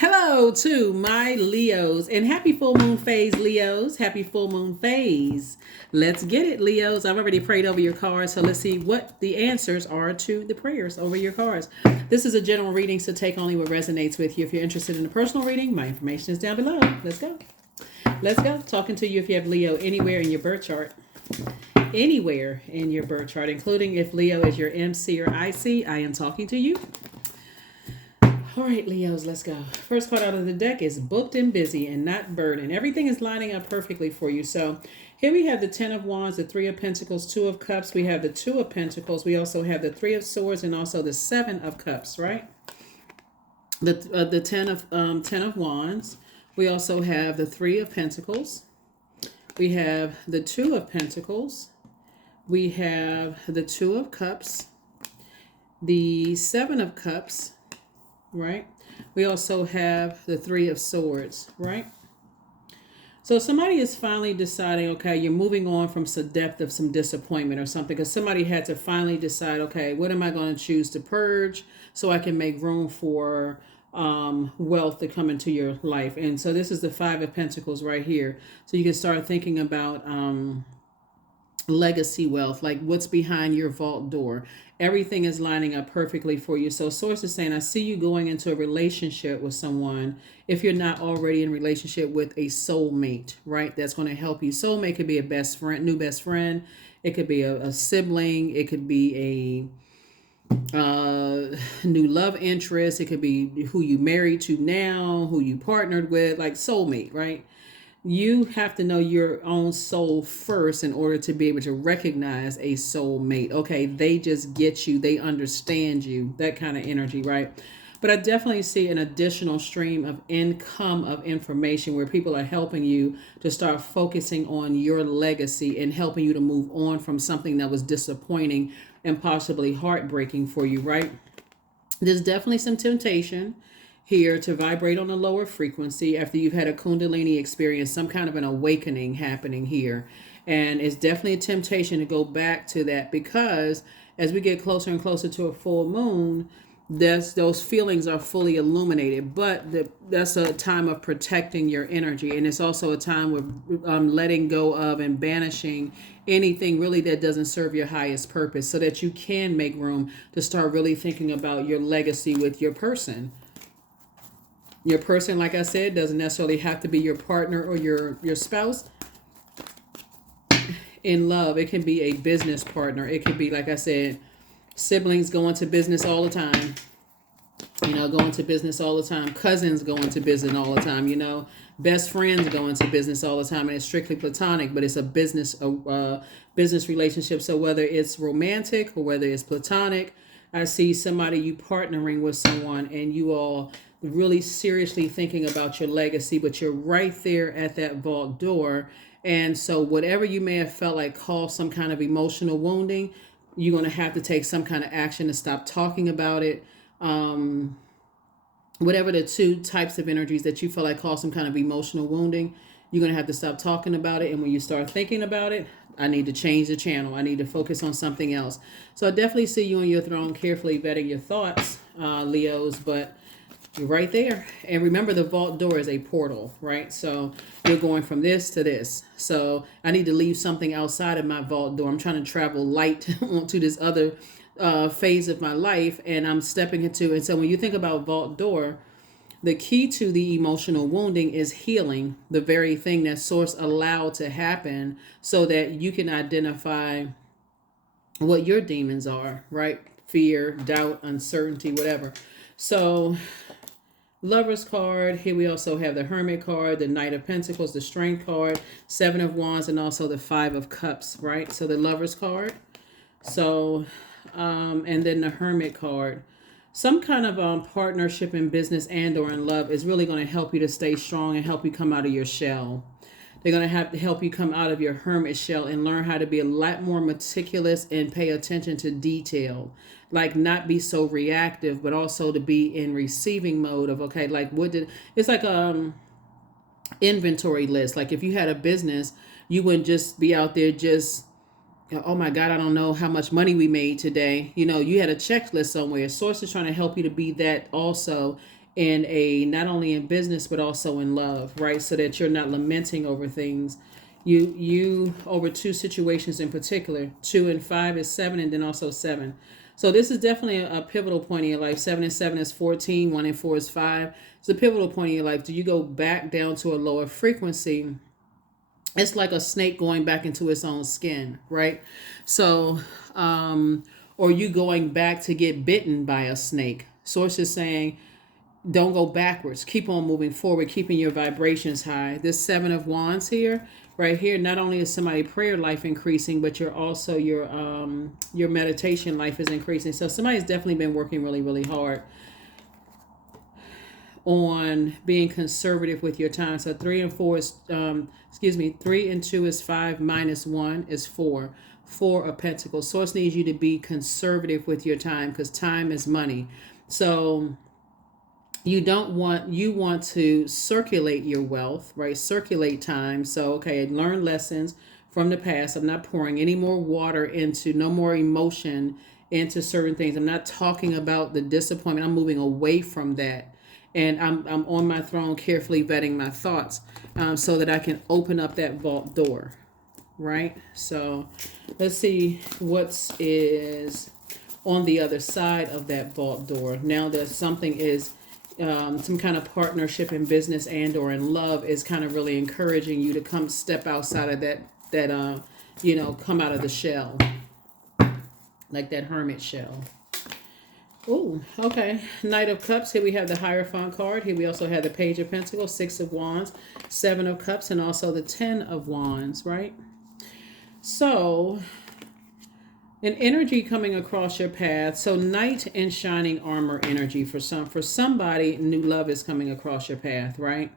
Hello to my Leos and happy full moon phase, Leos. Happy full moon phase. Let's get it, Leos. I've already prayed over your cards, so let's see what the answers are to the prayers over your cards. This is a general reading, so take only what resonates with you. If you're interested in a personal reading, my information is down below. Let's go. Let's go. Talking to you if you have Leo anywhere in your birth chart. Anywhere in your birth chart, including if Leo is your MC or IC, I am talking to you. All right, Leos, let's go. First card out of the deck is booked and busy and not burdened. Everything is lining up perfectly for you. So here we have the 10 of Wands, the 3 of Pentacles, 2 of Cups. We have the 2 of Pentacles. We also have the 3 of Swords and also the 7 of Cups, right? The 10 of Wands. We also have the 3 of Pentacles. We have the 2 of Pentacles. We have the 2 of Cups. The 7 of Cups. Right? We also have the 3 of Swords, right? So somebody is finally deciding, okay, you're moving on from some depth of some disappointment or something, because somebody had to finally decide, okay, what am I going to choose to purge so I can make room for wealth to come into your life? And so this is the 5 of Pentacles right here. So you can start thinking about legacy wealth, like what's behind your vault door. Everything is lining up perfectly for you. So source is saying, I see you going into a relationship with someone, if you're not already in relationship, with a soulmate, right? That's going to help you. Soulmate could be a best friend, new best friend. It could be a sibling. It could be a new love interest. It could be who you married to now, who you partnered with, like soulmate, right? You have to know your own soul first in order to be able to recognize a soulmate. Okay, they just get you, they understand you, that kind of energy, right? But I definitely see an additional stream of income of information where people are helping you to start focusing on your legacy and helping you to move on from something that was disappointing and possibly heartbreaking for you, right? There's definitely some temptation here to vibrate on a lower frequency after you've had a Kundalini experience, some kind of an awakening happening here. And it's definitely a temptation to go back to that, because as we get closer and closer to a full moon, those feelings are fully illuminated. But that's a time of protecting your energy. And it's also a time of letting go of and banishing anything really that doesn't serve your highest purpose, so that you can make room to start really thinking about your legacy with your person. Your person, like I said, doesn't necessarily have to be your partner or your spouse. In love, it can be a business partner. It could be, like I said, siblings going to business all the time. Going to business all the time. Cousins going to business all the time. Best friends going to business all the time. And it's strictly platonic, but it's a business relationship. So whether it's romantic or whether it's platonic, I see somebody, you partnering with someone and you all really seriously thinking about your legacy, but you're right there at that vault door. And so whatever you may have felt like caused some kind of emotional wounding, you're going to have to take some kind of action to stop talking about it. Whatever the two types of energies that you feel like cause some kind of emotional wounding, you're going to have to stop talking about it. And when you start thinking about it, I need to change the channel. I need to focus on something else. So I definitely see you on your throne, carefully vetting your thoughts, Leos, but you're right there. And remember, the vault door is a portal, right? So you're going from this to this. So I need to leave something outside of my vault door. I'm trying to travel light onto this other phase of my life, and I'm stepping into. And so when you think about vault door, the key to the emotional wounding is healing the very thing that source allowed to happen, so that you can identify what your demons are, right? Fear, doubt, uncertainty, whatever. So Lover's card. Here we also have the Hermit card, the Knight of Pentacles, the Strength card, 7 of Wands, and also the 5 of Cups, right? So the Lover's card. So, and then the Hermit card. Some kind of partnership in business and or in love is really going to help you to stay strong and help you come out of your shell. They're going to have to help you come out of your hermit shell and learn how to be a lot more meticulous and pay attention to detail. Like, not be so reactive, but also to be in receiving mode of, okay, like it's like inventory list. Like if you had a business, you wouldn't just be out there just, oh my God, I don't know how much money we made today. You had a checklist somewhere. Source is trying to help you to be that also in a, not only in business but also in love, right? So that you're not lamenting over things. You over two situations in particular. 2 and 5 is 7, and then also 7. So this is definitely a pivotal point in your life. 7 and 7 is 14. 1 and 4 is 5. It's a pivotal point in your life. Do you go back down to a lower frequency? It's like a snake going back into its own skin, right? So, or you going back to get bitten by a snake. Source is saying, don't go backwards. Keep on moving forward, keeping your vibrations high. This 7 of Wands here, right here, not only is somebody prayer life increasing, but you're also your meditation life is increasing. So somebody's definitely been working really, really hard on being conservative with your time. So 3 and 4 is 3 and 2 is 5 minus 1 is 4. 4 of Pentacles. Source needs you to be conservative with your time because time is money. So you want to circulate your wealth, right? Circulate time. So okay, learn lessons from the past. I'm not pouring any more water into, no more emotion into certain things. I'm not talking about the disappointment. I'm moving away from that. And I'm on my throne carefully vetting my thoughts so that I can open up that vault door, right? So let's see what is on the other side of that vault door. Now that something is some kind of partnership in business and or in love is kind of really encouraging you to come step outside of that come out of the shell, like that hermit shell. Oh, okay. Knight of Cups. Here we have the Hierophant card. Here we also have the Page of Pentacles, 6 of Wands, 7 of Cups, and also the 10 of Wands, right? So, an energy coming across your path. So, knight in shining armor energy for somebody, new love is coming across your path, right?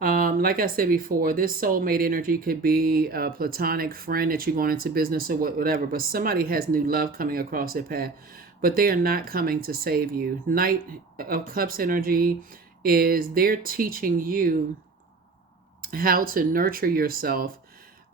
Like I said before, this soulmate energy could be a platonic friend that you're going into business or whatever, but somebody has new love coming across their path. But they are not coming to save you. Knight of Cups energy is they're teaching you how to nurture yourself,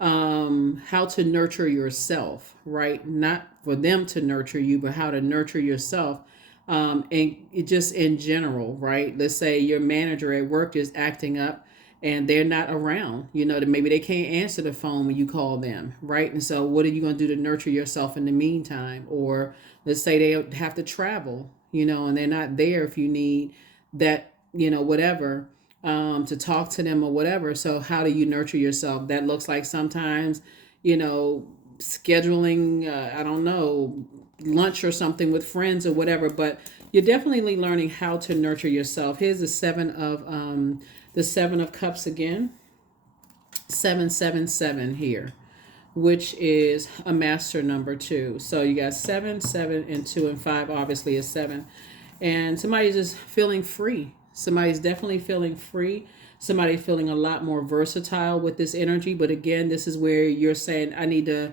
right? Not for them to nurture you, but how to nurture yourself. And it just in general, right? Let's say your manager at work is acting up and they're not around, maybe they can't answer the phone when you call them, right? And so what are you going to do to nurture yourself in the meantime? Or let's say they have to travel, and they're not there if you need that, whatever, to talk to them or whatever. So how do you nurture yourself? That looks like sometimes, scheduling, I don't know, lunch or something with friends or whatever, but you're definitely learning how to nurture yourself. Here's the 7 of Cups again, 777 here, which is a master number 2. So you got 7, 7, and 2 and 5 obviously is 7. And somebody's just feeling free. Somebody's definitely feeling free. Somebody's feeling a lot more versatile with this energy. But again, this is where you're saying, I need to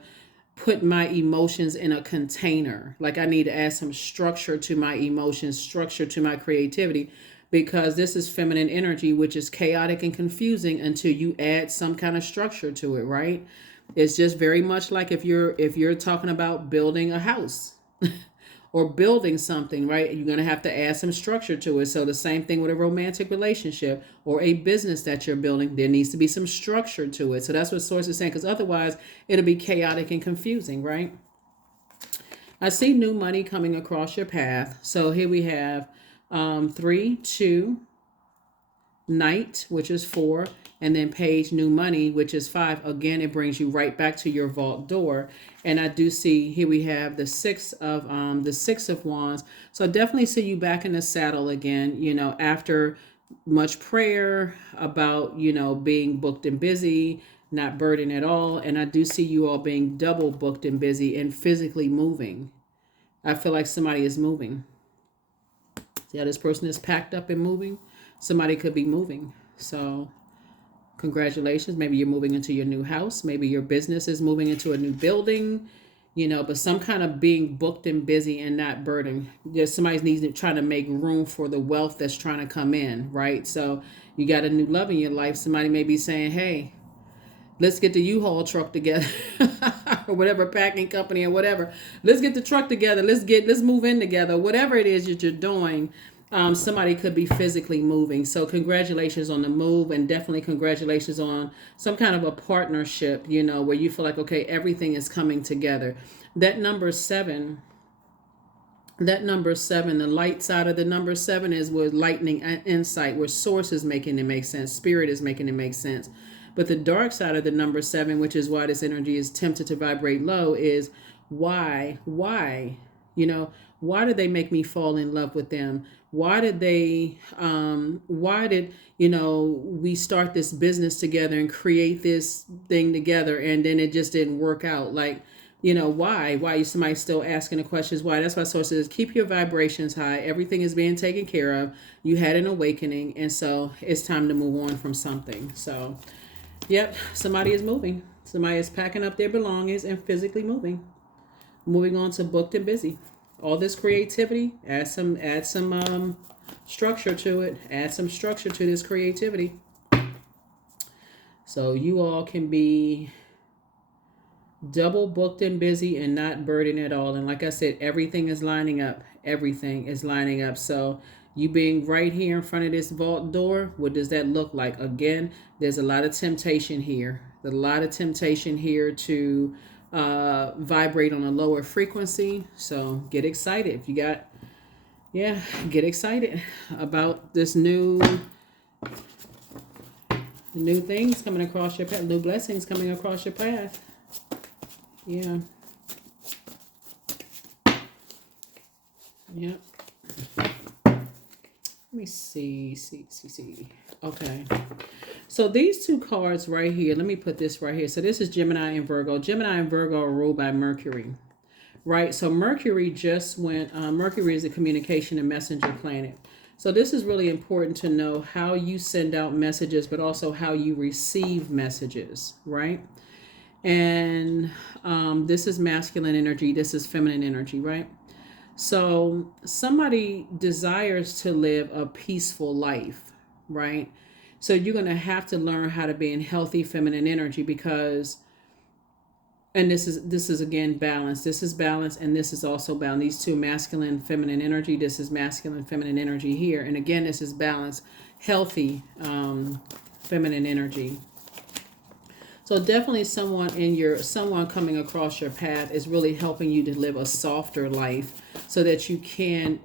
put my emotions in a container. Like I need to add some structure to my emotions, structure to my creativity, because this is feminine energy, which is chaotic and confusing until you add some kind of structure to it, right? It's just very much like if you're talking about building a house or building something, right? You're going to have to add some structure to it. So the same thing with a romantic relationship or a business that you're building, there needs to be some structure to it. So that's what Source is saying, because otherwise it'll be chaotic and confusing, right? I see new money coming across your path. So here we have 3, 2, Knight, which is 4, and then Page, new money, which is 5. Again, it brings you right back to your vault door. And I do see here we have the 6 of Wands. So I definitely see you back in the saddle again, after much prayer about, being booked and busy, not burdened at all. And I do see you all being double booked and busy and physically moving. I feel like somebody is moving. See how this person is packed up and moving? Somebody could be moving. So congratulations. Maybe you're moving into your new house. Maybe your business is moving into a new building, but some kind of being booked and busy and not burdened. Just somebody's needs to try to make room for the wealth that's trying to come in, right? So you got a new love in your life. Somebody may be saying, hey, let's get the U-Haul truck together or whatever, packing company or whatever. Let's get the truck together. Let's move in together. Whatever it is that you're doing, Somebody could be physically moving. So congratulations on the move, and definitely congratulations on some kind of a partnership, where you feel like, okay, everything is coming together. That number seven, the light side of the number seven is where lightning and insight, where source is making it make sense, spirit is making it make sense. But the dark side of the number seven, which is why this energy is tempted to vibrate low, is you know, why did they make me fall in love with them? Why did, we start this business together and create this thing together, and then it just didn't work out? Like, why is somebody still asking the questions? Why? That's why source says keep your vibrations high. Everything is being taken care of. You had an awakening, and so it's time to move on from something. So, yep, somebody is moving. Somebody is packing up their belongings and physically moving on to booked and busy. All this creativity, add some structure to it. Add some structure to this creativity, so you all can be double booked and busy and not burdened at all. And like I said, everything is lining up. Everything is lining up. So you being right here in front of this vault door, what does that look like? Again, there's a lot of temptation here. There's a lot of temptation here to vibrate on a lower frequency. So get excited. If you got, get excited about this new things coming across your path, new blessings coming across your path. Yeah. Yep. Let me see. Okay. So these two cards right here, let me put this right here. So this is Gemini and Virgo. Gemini and Virgo are ruled by Mercury, right? So Mercury just went, Mercury is a communication and messenger planet. So this is really important to know how you send out messages, but also how you receive messages, right? And this is masculine energy. This is feminine energy, right? So somebody desires to live a peaceful life, right? So you're going to have to learn how to be in healthy feminine energy, because, and this is again balance. This is balance, and this is also balance. These two, masculine, feminine energy. This is masculine, feminine energy here, and again, this is balance, healthy feminine energy. So definitely someone coming across your path is really helping you to live a softer life, so that you can,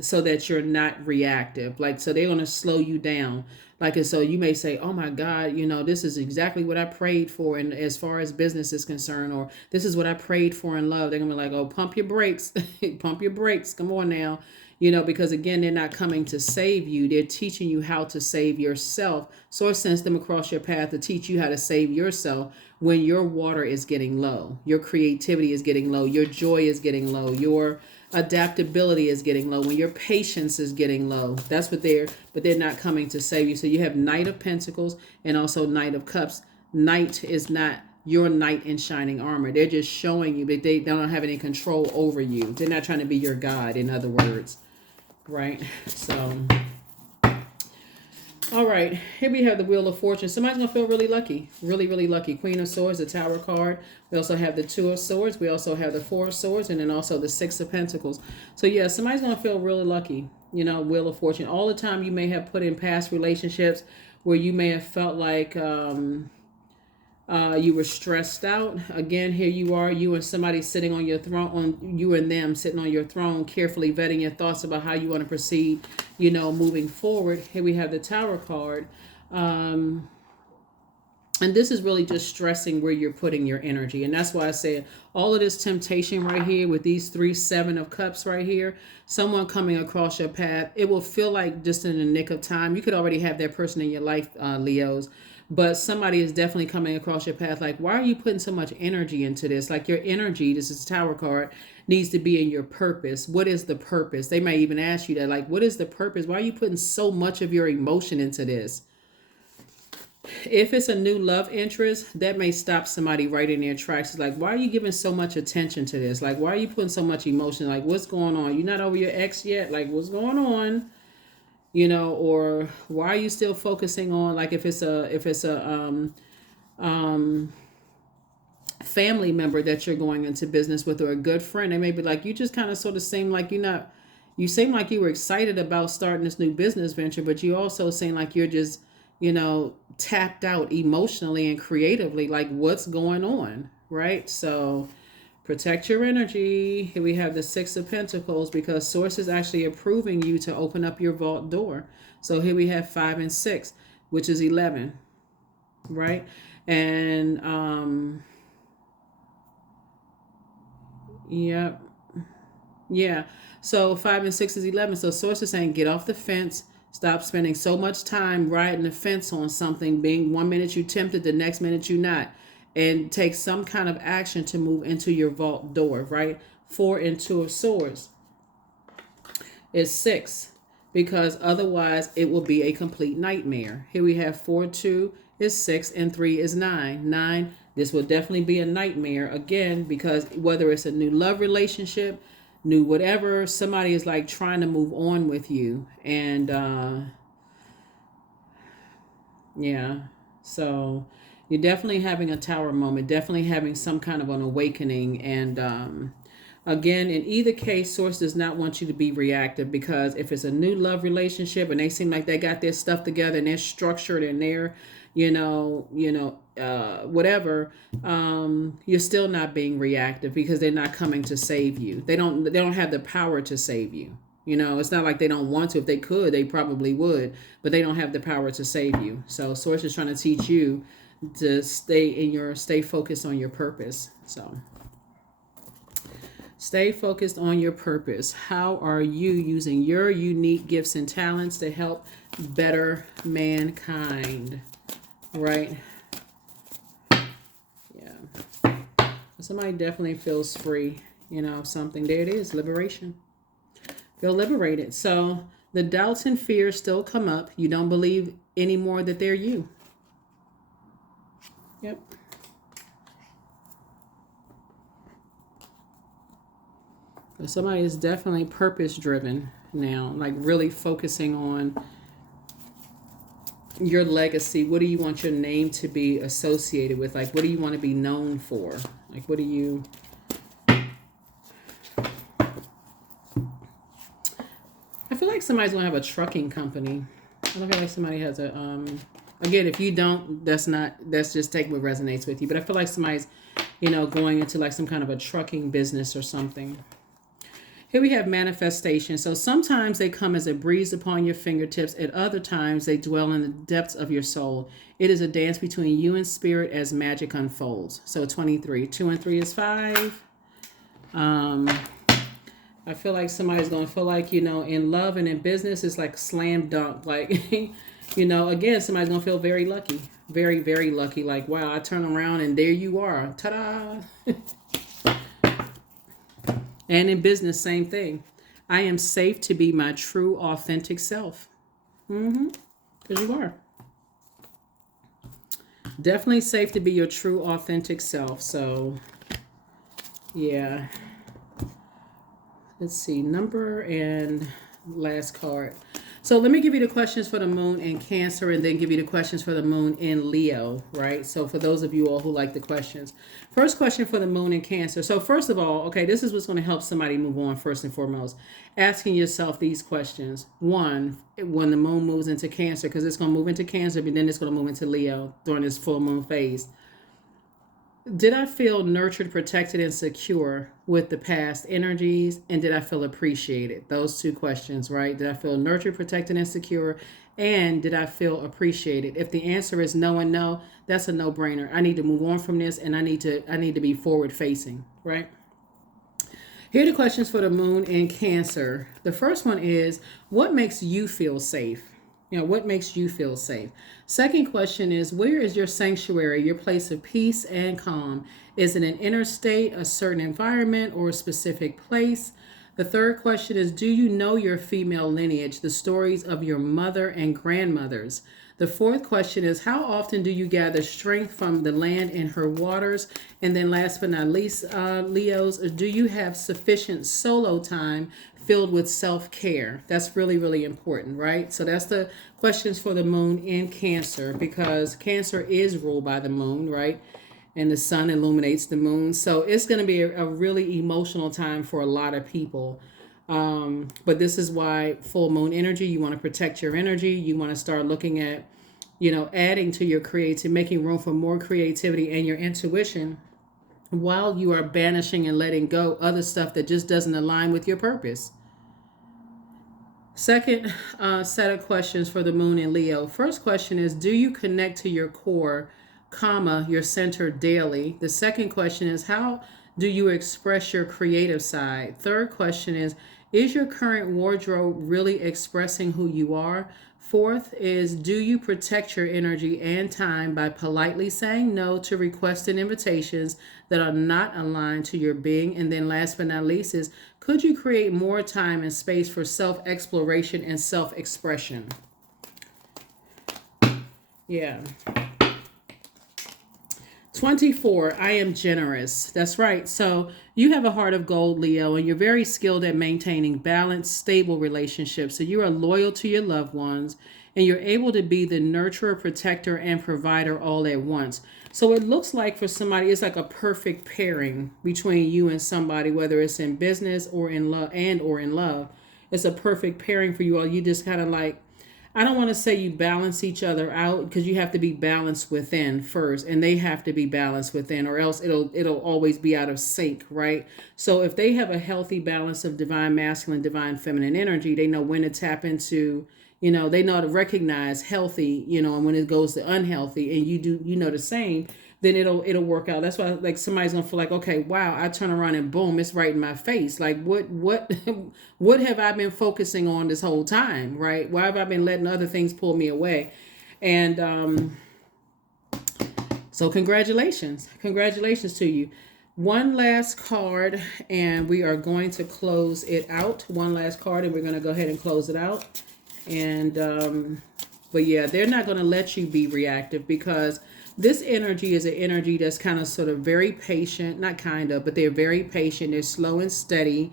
so that you're not reactive. Like, so they're going to slow you down. Like, and so you may say, oh my God, this is exactly what I prayed for. And as far as business is concerned, or this is what I prayed for in love. They're going to be like, oh, pump your brakes, pump your brakes. Come on now. Because again, they're not coming to save you. They're teaching you how to save yourself. Source sends them across your path to teach you how to save yourself when your water is getting low. Your creativity is getting low. Your joy is getting low. Your adaptability is getting low. When your patience is getting low. That's what but they're not coming to save you. So you have Knight of Pentacles and also Knight of Cups. Knight is not your knight in shining armor. They're just showing you that they don't have any control over you. They're not trying to be your God, in other words. Right? So, all right, here we have the Wheel of Fortune. Somebody's gonna feel really lucky, really, really lucky. Queen of Swords, the Tower card. We also have the Two of Swords. We also have the Four of Swords, and then also the Six of Pentacles. So yeah, somebody's gonna feel really lucky. Wheel of Fortune. All the time you may have put in past relationships where you may have felt like you were stressed out. Again, here you are, you and somebody sitting on your throne, you and them sitting on your throne, carefully vetting your thoughts about how you want to proceed, moving forward. Here we have the Tower card. And this is really just stressing where you're putting your energy. And that's why I said all of this temptation right here with these 3 7 of cups right here, someone coming across your path, it will feel like just in the nick of time. You could already have that person in your life, Leos. But somebody is definitely coming across your path. Like, why are you putting so much energy into this? Like, your energy, this is a Tower card, needs to be in your purpose. What is the purpose? They might even ask you that. Like, what is the purpose? Why are you putting so much of your emotion into this? If it's a new love interest, that may stop somebody right in their tracks. It's like, why are you giving so much attention to this? Like, why are you putting so much emotion? Like, what's going on? You're not over your ex yet? Like, what's going on? Or why are you still focusing on, like, if it's a family member that you're going into business with, or a good friend, they may be like, you just kind of sort of seem like you're not, You seem like you were excited about starting this new business venture, but you also seem like you're just, tapped out emotionally and creatively. Like, what's going on, right? So protect your energy. Here we have the Six of Pentacles because Source is actually approving you to open up your vault door. So here we have 5 and 6, which is 11, right? And yeah, yeah. So 5 and 6 is 11. So Source is saying get off the fence. Stop spending so much time riding the fence on something, being 1 minute you tempted, the next minute you not. And take some kind of action to move into your vault door, right? 4 and 2 of Swords is 6, because otherwise it will be a complete nightmare. Here we have 4, 2 is 6, and 3 is 9. 9, this will definitely be a nightmare again, because whether it's a new love relationship, new whatever, somebody is like trying to move on with you. And yeah, so you're definitely having a tower moment, definitely having some kind of an awakening. And again, in either case, Source does not want you to be reactive, because if it's a new love relationship and they seem like they got their stuff together and they're structured and they're, whatever, you're still not being reactive, because they're not coming to save you. They don't have the power to save you. It's not like they don't want to. If they could, they probably would, but they don't have the power to save you. So Source is trying to teach you to stay focused on your purpose. So stay focused on your purpose. How are you using your unique gifts and talents to help better mankind? Right? Yeah. Somebody definitely feels free, something. There it is, liberation. Feel liberated. So the doubts and fears still come up. You don't believe anymore that they're you. Yep. So somebody is definitely purpose driven now, like really focusing on your legacy. What do you want your name to be associated with? Like, what do you want to be known for? Like, what do you... I feel like somebody's going to have a trucking company. I don't feel like somebody has a... Again, if you don't, that's just take what resonates with you. But I feel like somebody's, going into like some kind of a trucking business or something. Here we have manifestation. So sometimes they come as a breeze upon your fingertips. At other times, they dwell in the depths of your soul. It is a dance between you and spirit as magic unfolds. So 23. 2 and 3 is 5. I feel like somebody's going to feel like, in love and in business, it's like slam dunk. Like, again, somebody's going to feel very lucky. Very, very lucky. Like, wow, I turn around and there you are. Ta-da! And in business, same thing. I am safe to be my true, authentic self. Because you are. Definitely safe to be your true, authentic self. So, yeah. Let's see. Number and last card. So let me give you the questions for the moon in Cancer, and then give you the questions for the moon in Leo, right? So for those of you all who like the questions. First question for the moon in Cancer. So first of all, okay, this is what's going to help somebody move on first and foremost. Asking yourself these questions. One, when the moon moves into Cancer, because it's going to move into Cancer, but then it's going to move into Leo during this full moon phase. Did I feel nurtured, protected, and secure with the past energies? And did I feel appreciated? Those two questions, right? Did I feel nurtured, protected, and secure? And did I feel appreciated? If the answer is no and no, that's a no-brainer. I need to move on from this, and I need to be forward-facing, right? Here are the questions for the moon in Cancer. The first one is, what makes you feel safe? What makes you feel safe? Second question is, where is your sanctuary, your place of peace and calm? Is it an inner state, a certain environment, or a specific place? The third question is, do you know your female lineage, the stories of your mother and grandmothers? The fourth question is, how often do you gather strength from the land and her waters? And then last but not least, Leos, do you have sufficient solo time filled with self-care? That's really, really important, right? So that's the questions for the moon in Cancer, because Cancer is ruled by the moon, right? And the sun illuminates the moon. So it's going to be a really emotional time for a lot of people. But this is why full moon energy, you want to protect your energy. You want to start looking at, adding to your creativity, making room for more creativity and your intuition while you are banishing and letting go other stuff that just doesn't align with your purpose. Second set of questions for the moon in Leo. First question is, do you connect to your core, comma, your center daily? The second question is, how do you express your creative side? Third question is your current wardrobe really expressing who you are? Fourth is, do you protect your energy and time by politely saying no to requests and invitations that are not aligned to your being? And then last but not least is, could you create more time and space for self-exploration and self-expression? Yeah. 24, I am generous. That's right. So you have a heart of gold, Leo, and you're very skilled at maintaining balanced, stable relationships. So you are loyal to your loved ones, and you're able to be the nurturer, protector, and provider all at once. So it looks like for somebody, it's like a perfect pairing between you and somebody, whether it's in business or in love or in love. It's a perfect pairing for you all. You just kind of like, I don't want to say you balance each other out, because you have to be balanced within first, and they have to be balanced within, or else it'll always be out of sync, right? So if they have a healthy balance of divine masculine, divine feminine energy, they know when to tap into, they know how to recognize healthy, and when it goes to unhealthy, and you do, the same, then it'll work out. That's why, like, somebody's gonna feel like, okay, wow, I turn around and boom, it's right in my face. Like, what what have I been focusing on this whole time, right? Why have I been letting other things pull me away? And so congratulations to you. One last card, and we are going to close it out. One last card, and we're going to go ahead and close it out. And but yeah, they're not going to let you be reactive, because this energy is an energy that's kind of sort of very patient, not kind of, but they're very patient. They're slow and steady.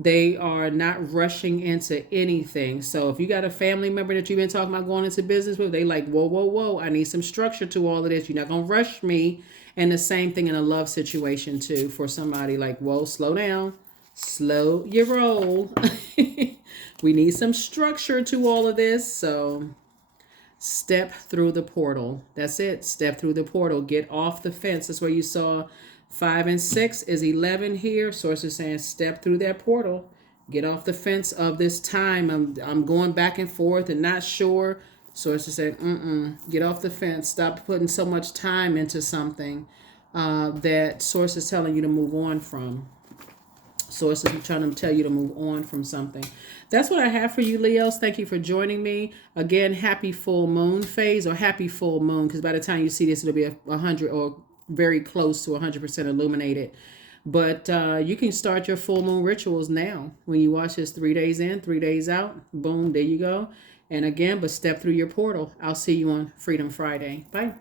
They are not rushing into anything. So if you got a family member that you've been talking about going into business with, they like, whoa, whoa, whoa, I need some structure to all of this. You're not going to rush me. And the same thing in a love situation too, for somebody like, whoa, slow down, slow your roll. We need some structure to all of this. So step through the portal. That's it. Step through the portal. Get off the fence. That's where you saw 5 and 6 is 11 here. Source is saying step through that portal. Get off the fence of this time. I'm going back and forth and not sure. Source is saying, get off the fence. Stop putting so much time into something that source is telling you to move on from. Source is trying to tell you to move on from something. That's what I have for you, Leos. Thank you for joining me. Again, happy full moon phase, or happy full moon, because by the time you see this, it'll be 100 or very close to 100% illuminated. But you can start your full moon rituals now. When you watch this 3 days in, 3 days out, boom, there you go. And again, but step through your portal. I'll see you on Freedom Friday. Bye.